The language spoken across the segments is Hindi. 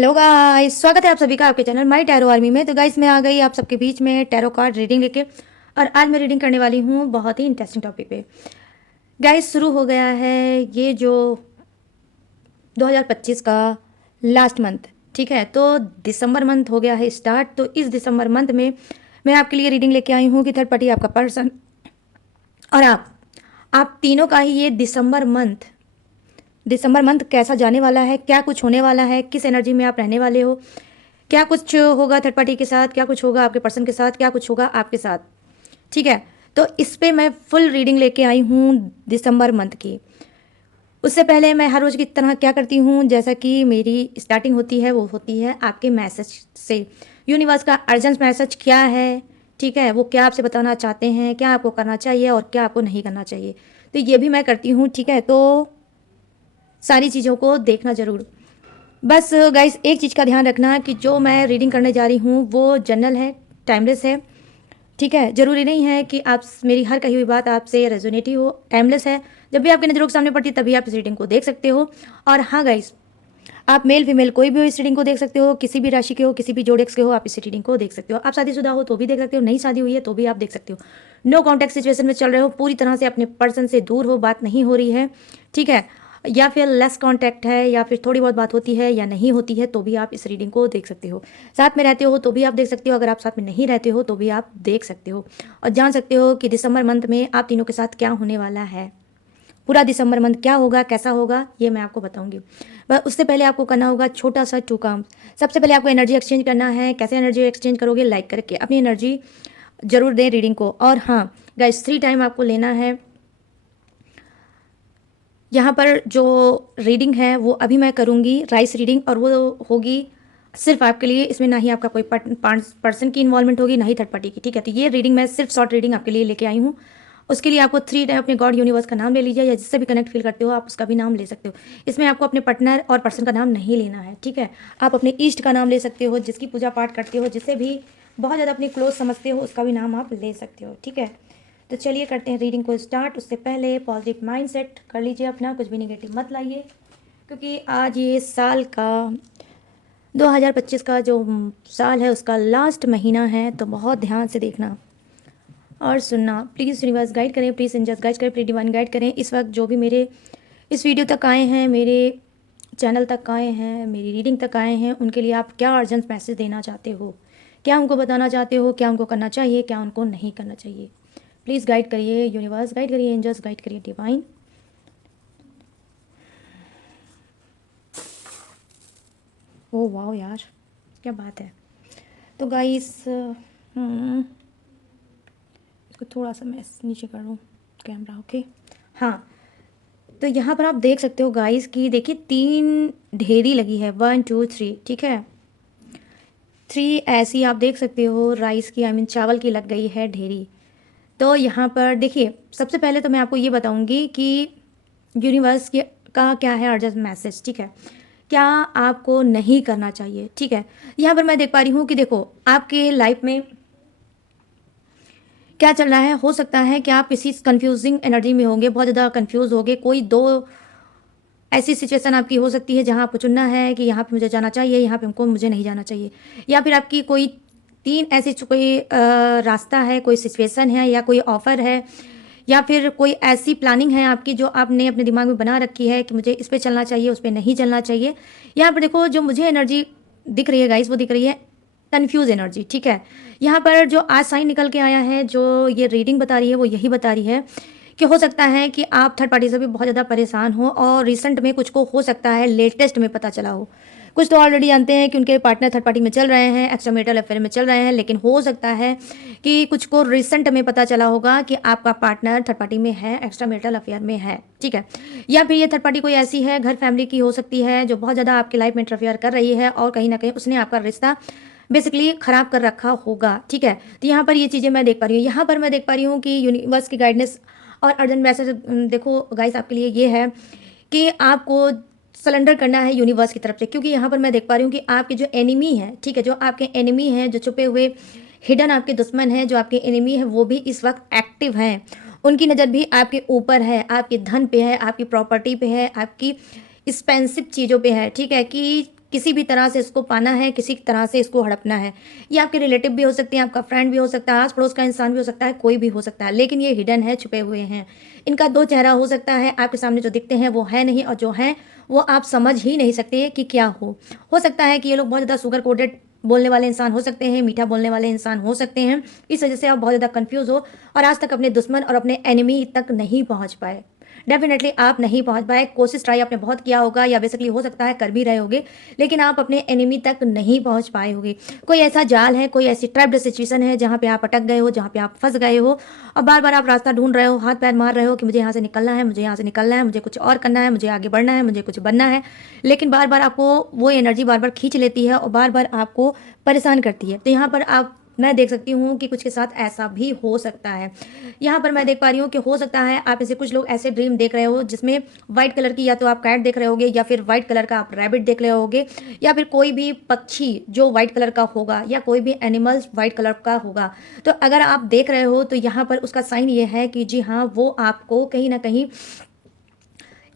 हेलो गाइस, स्वागत है आप सभी का आपके चैनल माई टैरो आर्मी में। तो गाइस मैं आ गई आप सबके बीच में टैरो कार्ड रीडिंग लेके। और आज मैं रीडिंग करने वाली हूँ बहुत ही इंटरेस्टिंग टॉपिक पे। गाइस शुरू हो गया है ये जो 2025 का लास्ट मंथ, ठीक है। तो दिसंबर मंथ हो गया है स्टार्ट। तो इस दिसंबर मंथ में मैं आपके लिए रीडिंग लेके आई हूँ कि थर्ड पार्टी आपका पर्सन और आप तीनों का ही ये दिसंबर मंथ कैसा जाने वाला है, क्या कुछ होने वाला है, किस एनर्जी में आप रहने वाले हो, क्या कुछ होगा थर्ड पार्टी के साथ, क्या कुछ होगा आपके पर्सन के साथ, क्या कुछ होगा आपके साथ, ठीक है। तो इस पे मैं फुल रीडिंग लेके आई हूँ दिसंबर मंथ की। उससे पहले मैं हर रोज़ की तरह क्या करती हूँ, जैसा कि मेरी स्टार्टिंग होती है वो होती है आपके मैसेज से। यूनिवर्स का अर्जेंट मैसेज क्या है, ठीक है, वो क्या आपसे बताना चाहते हैं, क्या आपको करना चाहिए और क्या आपको नहीं करना चाहिए। तो ये भी मैं करती हूँ, ठीक है। तो सारी चीज़ों को देखना ज़रूर। बस गाइस एक चीज़ का ध्यान रखना कि जो मैं रीडिंग करने जा रही हूँ वो जनरल है, टाइमलेस है, ठीक है। ज़रूरी नहीं है कि आप मेरी हर कही हुई बात आपसे रेजोनेटिव हो, टाइमलेस है। जब भी आपकी नज़रों के सामने पड़ती है तभी आप इस रीडिंग को देख सकते हो। और हाँ गाइस, आप मेल फीमेल कोई भी हो इस रीडिंग को देख सकते हो, किसी भी राशि के हो, किसी भी जोड़ेक्स के हो, आप इस रीडिंग को देख सकते हो। आप शादीशुदा हो तो भी देख सकते हो, नई शादी हुई है तो भी आप देख सकते हो। नो कॉन्टैक्ट सिचुएशन में चल रहे हो, पूरी तरह से अपने पर्सन से दूर हो, बात नहीं हो रही है, ठीक है, या फिर लेस कांटेक्ट है, या फिर थोड़ी बहुत बात होती है या नहीं होती है, तो भी आप इस रीडिंग को देख सकते हो। साथ में रहते हो तो भी आप देख सकते हो, अगर आप साथ में नहीं रहते हो तो भी आप देख सकते हो। और जान सकते हो कि दिसंबर मंथ में आप तीनों के साथ क्या होने वाला है। पूरा दिसंबर मंथ क्या होगा, कैसा होगा, ये मैं आपको बताऊंगी। बस उससे पहले आपको करना होगा छोटा सा टू काम। सबसे पहले आपको एनर्जी एक्सचेंज करना है। कैसे एनर्जी एक्सचेंज करोगे? लाइक करके अपनी एनर्जी जरूर दें रीडिंग को। और हाँ गाइस, 3 टाइम आपको लेना है। यहाँ पर जो रीडिंग है वो अभी मैं करूँगी राइस रीडिंग, और वो होगी सिर्फ आपके लिए। इसमें ना ही आपका कोई पर्सन की इन्वॉल्वमेंट होगी, ना ही थर्ड पार्टी की, ठीक है। तो ये रीडिंग मैं सिर्फ शॉर्ट रीडिंग आपके लिए लेके आई हूँ। उसके लिए आपको 3 टाइम अपने गॉड यूनिवर्स का नाम ले लीजिए, या जिससे भी कनेक्ट फील करते हो आप उसका भी नाम ले सकते हो। इसमें आपको अपने पार्टनर और पर्सन का नाम नहीं लेना है, ठीक है। आप अपने ईष्ट का नाम ले सकते हो, जिसकी पूजा पाठ करते हो, जिसे भी बहुत ज़्यादा अपनी क्लोज समझते हो, उसका भी नाम आप ले सकते हो, ठीक है। तो चलिए करते हैं रीडिंग को स्टार्ट। उससे पहले पॉजिटिव माइंड सेट कर लीजिए अपना, कुछ भी नेगेटिव मत लाइए, क्योंकि आज ये साल का 2025 का जो साल है उसका लास्ट महीना है। तो बहुत ध्यान से देखना और सुनना। प्लीज़ यूनिवर्स गाइड करें, प्लीज़ एंजल्स गाइड करें, प्लीज डिवाइन गाइड करें। इस वक्त जो भी मेरे इस वीडियो तक आए हैं, मेरे चैनल तक आए हैं, मेरी रीडिंग तक आए हैं, उनके लिए आप क्या अर्जेंट मैसेज देना चाहते हो, क्या उनको बताना चाहते हो, क्या उनको करना चाहिए, क्या उनको नहीं करना चाहिए। प्लीज़ गाइड करिए यूनिवर्स, गाइड करिए एंजल्स, गाइड करिए डिवाइन। ओ वाह यार, क्या बात है। तो गाइस इसको थोड़ा सा मैं नीचे कर लूँ कैमरा, ओके। हाँ, तो यहाँ पर आप देख सकते हो गाइस की देखिए 3 ढेरी लगी है, 1 2 3, ठीक है। 3 ऐसी आप देख सकते हो राइस की, आई मीन चावल की लग गई है ढेरी। तो यहाँ पर देखिए, सबसे पहले तो मैं आपको ये बताऊंगी कि यूनिवर्स के का क्या है अर्जेंट मैसेज, ठीक है, क्या आपको नहीं करना चाहिए, ठीक है। यहाँ पर मैं देख पा रही हूँ कि देखो आपके लाइफ में क्या चल रहा है। हो सकता है कि आप किसी कंफ्यूजिंग एनर्जी में होंगे, बहुत ज़्यादा कंफ्यूज होंगे। कोई 2 ऐसी सिचुएशन आपकी हो सकती है जहाँ आपको चुनना है कि यहाँ पे मुझे जाना चाहिए, यहाँ पे हमको मुझे नहीं जाना चाहिए। या फिर आपकी कोई 3 ऐसी कोई रास्ता है, कोई सिचुएशन है, या कोई ऑफर है, या फिर कोई ऐसी प्लानिंग है आपकी जो आपने अपने दिमाग में बना रखी है कि मुझे इस पे चलना चाहिए, उस पे नहीं चलना चाहिए। यहाँ पर देखो जो मुझे एनर्जी दिख रही है गाइस, वो दिख रही है कन्फ्यूज एनर्जी, ठीक है। यहाँ पर जो आज साइन निकल के आया है, जो ये रीडिंग बता रही है, वो यही बता रही है कि हो सकता है कि आप थर्ड पार्टी से भी बहुत ज़्यादा परेशान हो, और रिसेंट में कुछ को हो सकता है लेटेस्ट में पता चला हो। कुछ तो ऑलरेडी जानते हैं कि उनके पार्टनर थर्ड पार्टी में चल रहे हैं, एक्स्ट्रा मैरिटल अफेयर में चल रहे हैं, लेकिन हो सकता है कि कुछ को रिसेंट में पता चला होगा कि आपका पार्टनर थर्ड पार्टी में है, एक्स्ट्रा मैरिटल अफेयर में है, ठीक है। या फिर ये थर्ड पार्टी कोई ऐसी है घर फैमिली की हो सकती है जो बहुत ज़्यादा आपकी लाइफ में इंटरफेयर कर रही है, और कहीं ना कहीं उसने आपका रिश्ता बेसिकली खराब कर रखा होगा, ठीक है। तो यहाँ पर ये चीज़ें मैं देख पा रही हूँ। यहाँ पर मैं देख पा रही हूँ कि यूनिवर्स की गाइडेंस और अर्जेंट मैसेज देखो गाइस आपके लिए ये है कि आपको सरेंडर करना है यूनिवर्स की तरफ से, क्योंकि यहाँ पर मैं देख पा रही हूँ कि आपके जो एनिमी है, ठीक है, जो आपके एनिमी हैं, जो छुपे हुए हिडन आपके दुश्मन हैं, जो आपके एनिमी है, वो भी इस वक्त एक्टिव हैं। उनकी नज़र भी आपके ऊपर है, आपके धन पे है, आपकी प्रॉपर्टी पे है, आपकी एक्सपेंसिव चीज़ों पे है, ठीक है। कि किसी भी तरह से इसको पाना है, किसी तरह से इसको हड़पना है। ये आपके रिलेटिव भी हो सकते हैं, आपका फ्रेंड भी हो सकता है, आस पड़ोस का इंसान भी हो सकता है, कोई भी हो सकता है, लेकिन ये हिडन है, छुपे हुए हैं। इनका दो चेहरा हो सकता है, आपके सामने जो दिखते हैं वो है नहीं, और जो है वो आप समझ ही नहीं सकते कि क्या हो सकता है कि ये लोग बहुत ज़्यादा शुगर कोटेड बोलने वाले इंसान हो सकते हैं, मीठा बोलने वाले इंसान हो सकते हैं। इस वजह से आप बहुत ज़्यादा कंफ्यूज हो और आज तक अपने दुश्मन और अपने एनिमी तक नहीं पहुंच पाए। डेफिनेटली आप नहीं पहुंच पाए। कोशिश ट्राई आपने बहुत किया होगा, या बेसिकली हो सकता है कर भी रहे होगे, लेकिन आप अपने एनिमी तक नहीं पहुंच पाए होगे। कोई ऐसा जाल है, कोई ऐसी ट्रैप्ड सिचुएशन है जहां पे आप अटक गए हो, जहां पे आप फंस गए हो और बार बार आप रास्ता ढूंढ रहे हो, हाथ पैर मार रहे हो कि मुझे यहाँ से निकलना है, मुझे यहाँ से निकलना है, मुझे कुछ और करना है, मुझे आगे बढ़ना है, मुझे कुछ बनना है, लेकिन बार बार आपको वो एनर्जी बार बार खींच लेती है और बार बार आपको परेशान करती है। तो यहाँ पर मैं देख सकती हूँ कि कुछ के साथ ऐसा भी हो सकता है। यहाँ पर मैं देख पा रही हूँ कि हो सकता है आप ऐसे कुछ लोग ऐसे ड्रीम देख रहे हो जिसमें व्हाइट कलर की या तो आप कैट देख रहे होगे, या फिर व्हाइट कलर का आप रैबिट देख रहे होगे, या फिर कोई भी पक्षी जो व्हाइट कलर का होगा, या कोई भी एनिमल्स व्हाइट कलर का होगा। तो अगर आप देख रहे हो तो यहाँ पर उसका साइन ये है कि जी हाँ, वो आपको कहीं ना कहीं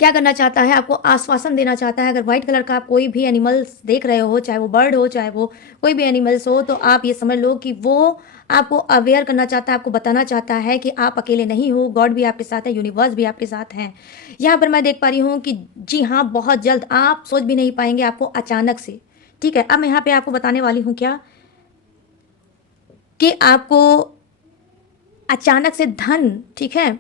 क्या करना चाहता है, आपको आश्वासन देना चाहता है। अगर व्हाइट कलर का आप कोई भी एनिमल्स देख रहे हो, चाहे वो बर्ड हो, चाहे वो कोई भी एनिमल्स हो, तो आप ये समझ लो कि वो आपको अवेयर करना चाहता है, आपको बताना चाहता है कि आप अकेले नहीं हो, गॉड भी आपके साथ है, यूनिवर्स भी आपके साथ है। यहाँ पर मैं देख पा रही हूँ कि जी हाँ, बहुत जल्द, आप सोच भी नहीं पाएंगे, आपको अचानक से, ठीक है। अब मैं यहाँ पे आपको बताने वाली हूँ क्या, कि आपको अचानक से धन, ठीक है,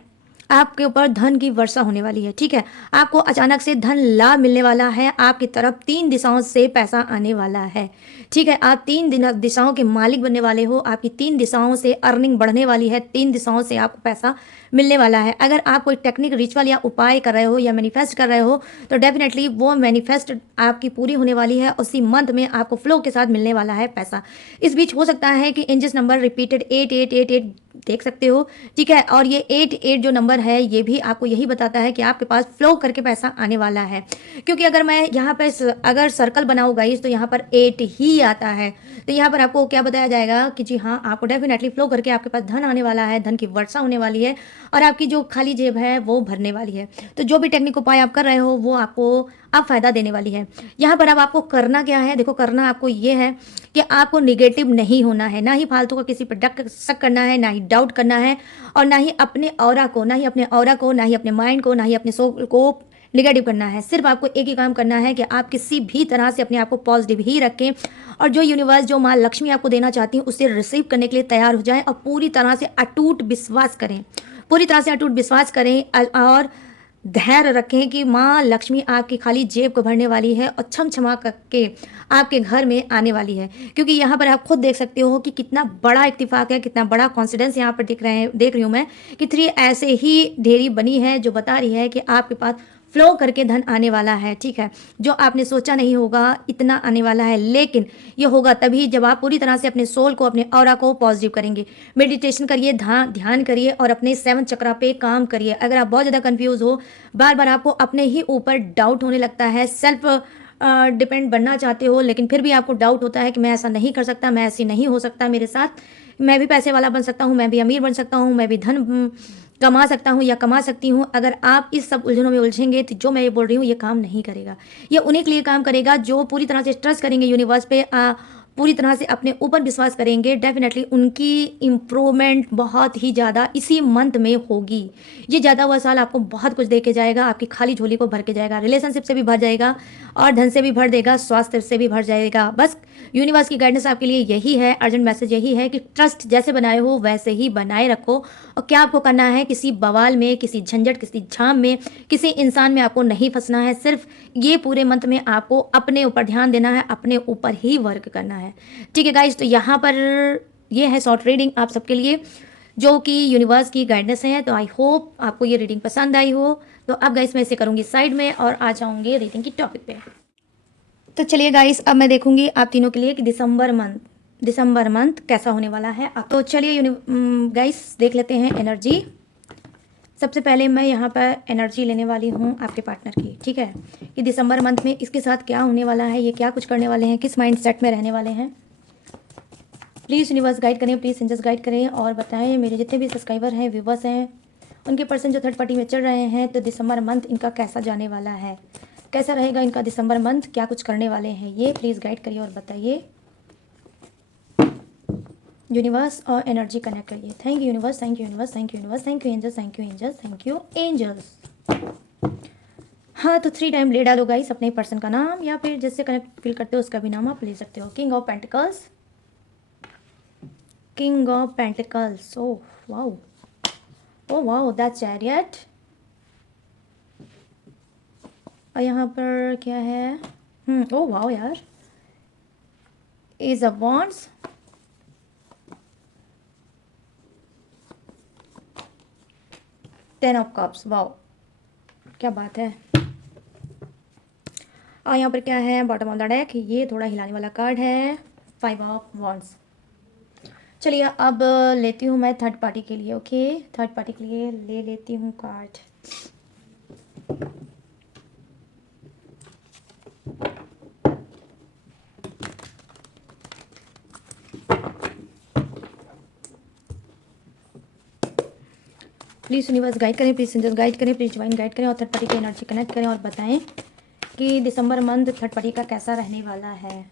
आपके ऊपर धन की वर्षा होने वाली है, ठीक है। आपको अचानक से धन लाभ मिलने वाला है, आपकी तरफ 3 दिशाओं से पैसा आने वाला है, ठीक है। आप 3 दिशाओं के मालिक बनने वाले हो, आपकी 3 दिशाओं से अर्निंग बढ़ने वाली है, 3 दिशाओं से आपको पैसा मिलने वाला है। अगर आप कोई टेक्निक, रिचुअल या उपाय कर रहे हो या मैनिफेस्ट कर रहे हो, तो डेफिनेटली वो मैनिफेस्ट आपकी पूरी होने वाली है, उसी मंथ में आपको फ्लो के साथ मिलने वाला है पैसा। इस बीच हो सकता है कि एंजल्स नंबर रिपीटेड 8888 देख सकते हो, ठीक है। और ये 88 जो नंबर है, ये भी आपको यही बताता है कि आपके पास फ्लो करके पैसा आने वाला है। क्योंकि अगर मैं यहाँ पे अगर सर्कल बनाऊँ गाइस, तो यहाँ पर 8 ही आता है। तो यहाँ पर आपको क्या बताया जाएगा कि जी हाँ, आपको डेफिनेटली फ्लो करके आपके पास धन आने वाला है, धन की वर्षा होने वाली है, और आपकी जो खाली जेब है वो भरने वाली है। तो जो भी टेक्निक उपाय आप कर रहे हो वो आपको अब फायदा देने वाली है। यहाँ पर अब आपको करना क्या है, देखो, करना आपको ये है कि आपको निगेटिव नहीं होना है, ना ही फालतू का किसी पर शक करना है, ना ही डाउट करना है, और ना ही अपने ऑरा को, ना ही अपने माइंड को, ना ही अपने सोल को निगेटिव करना है। सिर्फ आपको एक ही काम करना है कि आप किसी भी तरह से अपने आप को पॉजिटिव ही रखें, और जो यूनिवर्स, जो माँ लक्ष्मी आपको देना चाहती है, उससे रिसीव करने के लिए तैयार हो जाएं, और पूरी तरह से अटूट विश्वास करें, पूरी तरह से अटूट विश्वास करें, और धैर्य रखें कि माँ लक्ष्मी आपकी खाली जेब को भरने वाली है और छम छमा करके आपके घर में आने वाली है। क्योंकि यहाँ पर आप खुद देख सकते हो कि कितना बड़ा इत्तेफाक है, कितना बड़ा कॉन्फिडेंस यहाँ पर देख रही हूँ मैं, कि 3 ऐसे ही ढेरी बनी है जो बता रही है कि आपके पास फ्लो करके धन आने वाला है, ठीक है। जो आपने सोचा नहीं होगा इतना आने वाला है, लेकिन ये होगा तभी जब आप पूरी तरह से अपने सोल को, अपने ऑरा को पॉजिटिव करेंगे। मेडिटेशन करिए, ध्यान करिए, और अपने 7 चक्रा पे काम करिए। अगर आप बहुत ज़्यादा कंफ्यूज हो, बार बार आपको अपने ही ऊपर डाउट होने लगता है, सेल्फ डिपेंड बनना चाहते हो, लेकिन फिर भी आपको डाउट होता है कि मैं ऐसा नहीं कर सकता, मैं ऐसी नहीं हो सकता मेरे साथ, मैं भी पैसे वाला बन सकता हूँ, मैं भी अमीर बन सकता हूँ, मैं भी धन कमा सकता हूँ या कमा सकती हूँ। अगर आप इस सब उलझनों में उलझेंगे तो जो मैं ये बोल रही हूँ ये काम नहीं करेगा। ये उन्हीं के लिए काम करेगा जो पूरी तरह से ट्रस्ट करेंगे यूनिवर्स पे, पूरी तरह से अपने ऊपर विश्वास करेंगे। डेफिनेटली उनकी इम्प्रूवमेंट बहुत ही ज़्यादा इसी मंथ में होगी। ये ज़्यादा हुआ साल आपको बहुत कुछ दे के जाएगा, आपकी खाली झोली को भर के जाएगा, रिलेशनशिप से भी भर जाएगा, और धन से भी भर देगा, स्वास्थ्य से भी भर जाएगा। बस यूनिवर्स की गाइडेंस आपके लिए यही है, अर्जेंट मैसेज यही है कि ट्रस्ट जैसे बनाए हो वैसे ही बनाए रखो। और क्या आपको करना है, किसी बवाल में, किसी झंझट, किसी झाम में, किसी इंसान में आपको नहीं फंसना है। सिर्फ ये पूरे मंथ में आपको अपने ऊपर ध्यान देना है, अपने ऊपर ही वर्क करना है, ठीक है गाइज। तो यहाँ पर ये है शॉर्ट रीडिंग आप सबके लिए, जो कि यूनिवर्स की गाइडेंस है। तो आई होप आपको ये रीडिंग पसंद आई हो। तो अब गाइस मैं इसे करूँगी साइड में और आ जाऊँगी रीडिंग की टॉपिक पे। तो चलिए गाइस, अब मैं देखूंगी आप तीनों के लिए कि दिसंबर मंथ कैसा होने वाला है। तो चलिए गाइस देख लेते हैं एनर्जी। सबसे पहले मैं यहाँ पर एनर्जी लेने वाली हूँ आपके पार्टनर की, ठीक है, कि दिसंबर मंथ में इसके साथ क्या होने वाला है, ये क्या कुछ करने वाले हैं, किस माइंड सेट में रहने वाले हैं। प्लीज़ यूनिवर्स गाइड करें, प्लीज़ एंजल्स गाइड करें, और बताएं मेरे जितने भी सब्सक्राइबर हैं, व्यूवर्स हैं, उनके पर्सन जो थर्ड पार्टी में चल रहे हैं, तो दिसंबर मंथ इनका कैसा जाने वाला है, कैसा रहेगा इनका दिसंबर मंथ, क्या कुछ करने वाले हैं ये, प्लीज़ गाइड करिए और बताइए। यूनिवर्स और एनर्जी कनेक्ट करिए। Thank you universe, thank you universe, thank you universe, thank you angels, thank you angels, thank you angels. हाँ तो 3 टाइम ले डालो गाइस अपने पर्सन का नाम, या फिर जिससे कनेक्ट फील करते हो उसका भी नाम आप ले सकते हो। King of pentacles, king of pentacles, oh wow, oh wow, the chariot. और यहाँ पर क्या है, ओह वाओ यार, ace of wands, ten of cups, wow क्या बात है। और यहाँ पर क्या है बॉटम ऑफ द डेक, ये थोड़ा हिलाने वाला कार्ड है, 5 ऑफ वॉन्ड्स। चलिए अब लेती हूँ मैं थर्ड पार्टी के लिए। ओके, थर्ड पार्टी के लिए ले लेती हूँ कार्ड। प्लीज़ यूनिवर्स गाइड करें, प्लीज़ एंजल्स गाइड करें, प्लीज़ डिवाइन गाइड करें और थर्ड पार्टी की एनर्जी कनेक्ट करें और बताएं कि दिसंबर मंथ थर्ड पार्टी का कैसा रहने वाला है,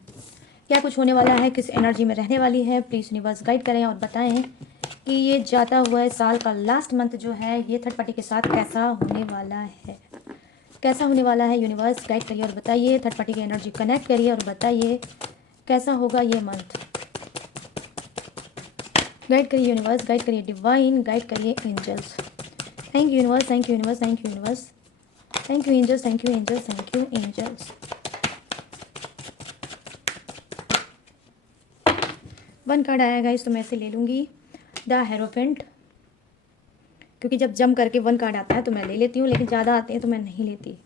क्या कुछ होने वाला है, किस एनर्जी में रहने वाली है। प्लीज़ यूनिवर्स गाइड करें और बताएं कि ये जाता हुआ साल का लास्ट मंथ जो है ये थर्ड पार्टी के साथ कैसा होने वाला है, कैसा होने वाला है। यूनिवर्स गाइड करिए और बताइए, थर्ड पार्टी की एनर्जी कनेक्ट करिए और बताइए कैसा होगा ये मंथ। गाइड करिए यूनिवर्स, गाइड करिए डिवाइन, गाइड करिए angels. Thank you universe, thank you universe, thank you universe, thank you angels, thank you angels, thank you angels. 1 card आया गाइस तो मैं इसे ले लूँगी, द हेरोफेंट, क्योंकि जब जम करके 1 कार्ड आता है तो मैं ले लेती हूँ, लेकिन ज़्यादा आते हैं तो मैं नहीं लेती।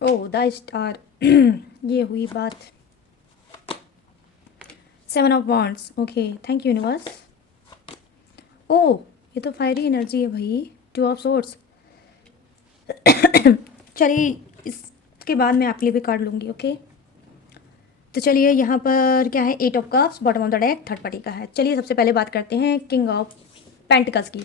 ओह द स्टार, ये हुई बात। 7 of wands, okay thank you universe. Oh ये तो फायरी एनर्जी है भाई, 2 ऑफ सोर्ड्स। चलिए इसके बाद मैं आपके लिए भी कार्ड लूँगी। ओके तो चलिए यहाँ पर क्या है, 8 of cups, bottom of the deck, third party का है। चलिए सबसे पहले बात करते हैं किंग ऑफ पेंटिकल्स की।